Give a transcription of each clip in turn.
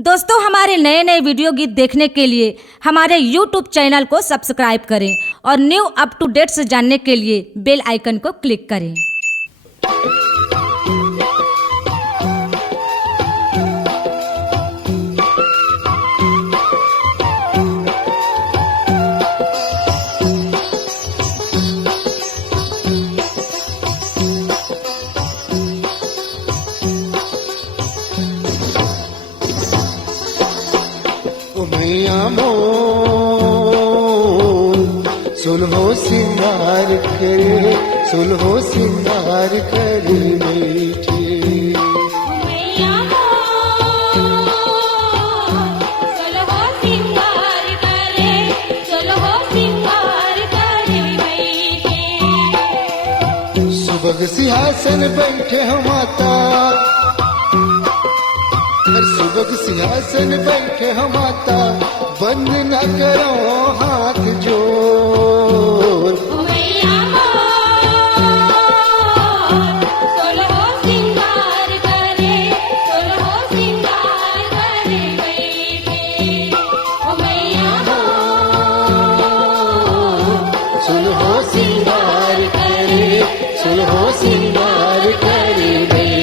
दोस्तों, हमारे नए नए वीडियो गीत देखने के लिए हमारे YouTube चैनल को सब्सक्राइब करें और न्यू अप टू डेट से जानने के लिए बेल आइकन को क्लिक करें। सुलहो सिंगार करे, सुलहो सिंगार करे बैठे। सुलहो सिंगार करे, सुलहो सिंगार करे बैठे। सुबह सिंहासन बैठे हो माता, सुबह सिंहासन बैठे हो माता, बंद न करो हाथ जोड़। सुलहो सिंगार करे, सुलहो सिंगार करे बैठे। ओ मैया हो, सुलहो सिंगार करे, सुलहो सिंगार करे बैठे।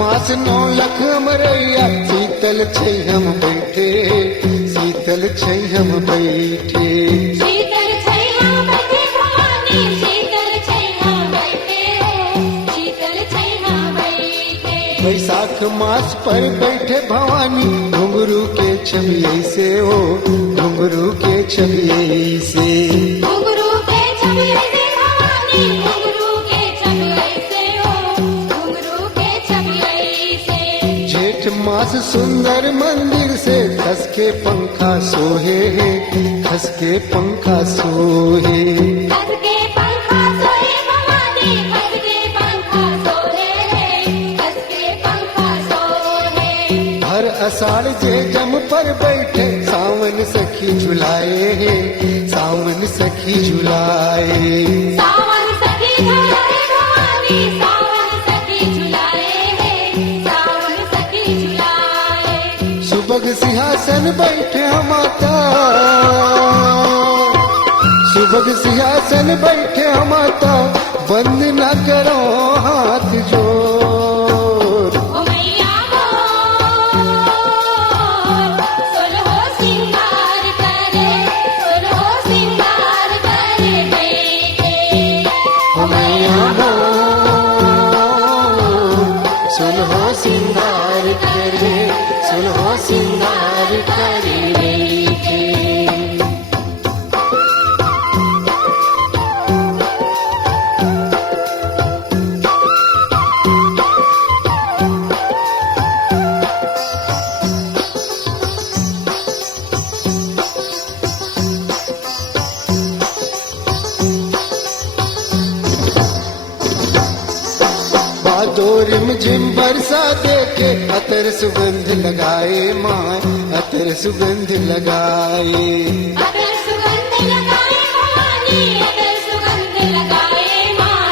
मास 9 लख मरैया, शीतल छै हम बैठे, शीतल छै हम बैठे। शीतल छै हम बैठे भवानी, शीतल छै हम बैठे, शीतल छै हम बैठे। बैसाख मास पर बैठे भवानी, घुंघरू के छवि से हो, घुंघरू के छवि से। घुंघरू के छवि से भवानी, घुंघरू के छवि से हो, घुंघरू के छवि से। जेठ मास सुंदर मंदिर से, खस के पंखा सोहे, खस के पंखा सोहे। खस के पंखा सोहे भवानी, खस के पंखा सोहे, खस के पंखा सोहे। हर अषाढ़ जे जम पर बैठे, सावन सखी झुलाए, सावन सखी झुलाए। सावन सखी झुलाए भवानी, सावन सखी झुलाए, सावन सखी झुलाए। सुबह सिंहासन बैठे हम माता, सुबह सिंहासन बैठे हम माता, बंद न करो हाथ जोड़। ओ मैया हो, सुलहो सिंगार करे, सुलहो सिंगार करे बैठे। ओ मैया हो, सुलहो सिंगार करे, सुलहो सिंगार करे बैठे। बादोरिम झिम बरसा देके, अतर सुगंध लगाए माँ, अतर सुगंध लगाए। अतर सुगंध लगाए भवानी, अतर सुगंध लगाए माँ,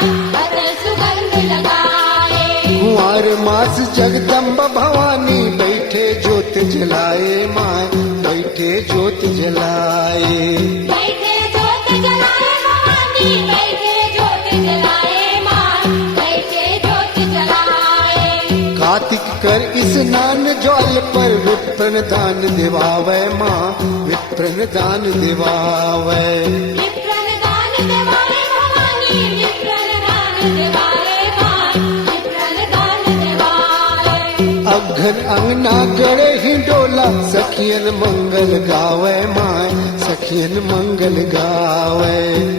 अतर सुगंध लगाए। कुंवर मास जगदम्बा भवानी, बैठे ज्योत जलाए माँ, बैठे ज्योत जलाए। बैठे ज्योत जलाए भवानी, बैठे ज्योत जलाए माँ, बैठे ज्योत जलाए। कार्तिक कर स्नान ज्वाल पर, विप्रन दान दिवावे माँ, विप्रन दान दिवावे। विप्रन दान दिवाए भवानी, विप्रन दान दिवाए माँ, विप्रन दान दिवाए। अघन अंगना गड़े ही डोला, सखियन मंगल गावे माँ, सखियन मंगल गावे।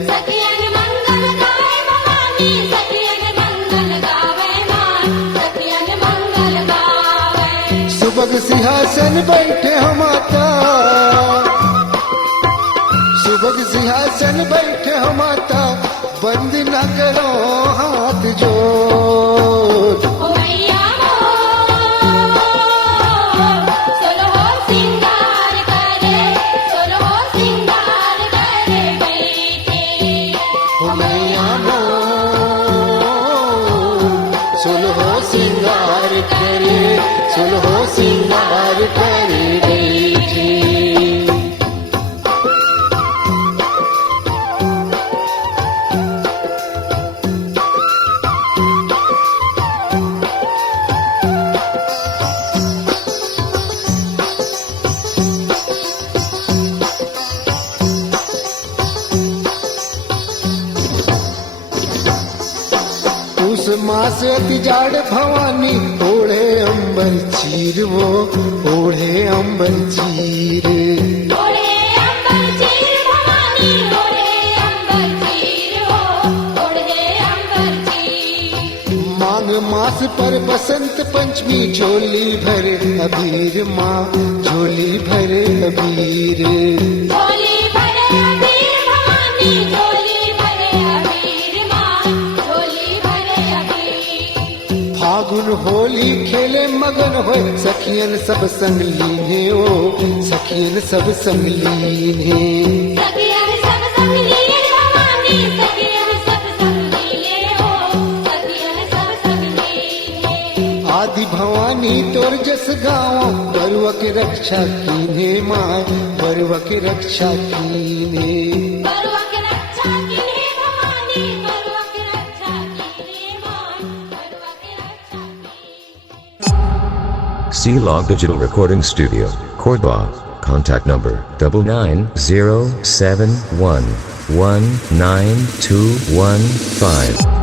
सखियन मंगल गावे भवानी, सखियन मंगल गावे माँ, सखियन मंगल गावे। सुबह सिंहासन बैठे हम माता, सुबह सिंहासन बैठे हो माता, बंद न करो हाथ जोड़। ओ मैया मोर सोलहो सिंगार करे बैठे। ओ मैया मोर सुलहो सिंगार करे बैठी। उस माँ से तिजाड़ भवानी ओढ़े अंबर चीर वो ओढ़े अंबर चीर। ओढ़े अंबर चीर भवानी ओढ़े अंबर चीर हो ओढ़े अंबर चीर। माघ मास पर बसंत पंचमी झोली भरे अबीर माँ झोली भरे अबीर। झोली भरे अबीर भवानी झोली भरे अबीर माँ झोली भरे अबीर। फागुन होली खेले मगन होए सखियन सब संग लीने ओ सखियन सब संग लीने। सखियन सब संग लिए भवानी सखियन सब संग लिए हो सखियन सब संग लिए। आदि भवानी तोर जस गाँव बरुआ के रक्षा कीने माँ बरुआ के रक्षा कीने। बरुआ के रक्षा कीने भवानी बरुआ के रक्षा कीने माँ बरुआ के रक्षा कीने। C-Log Digital Recording Studio, Cordoba. Contact number 9907119215.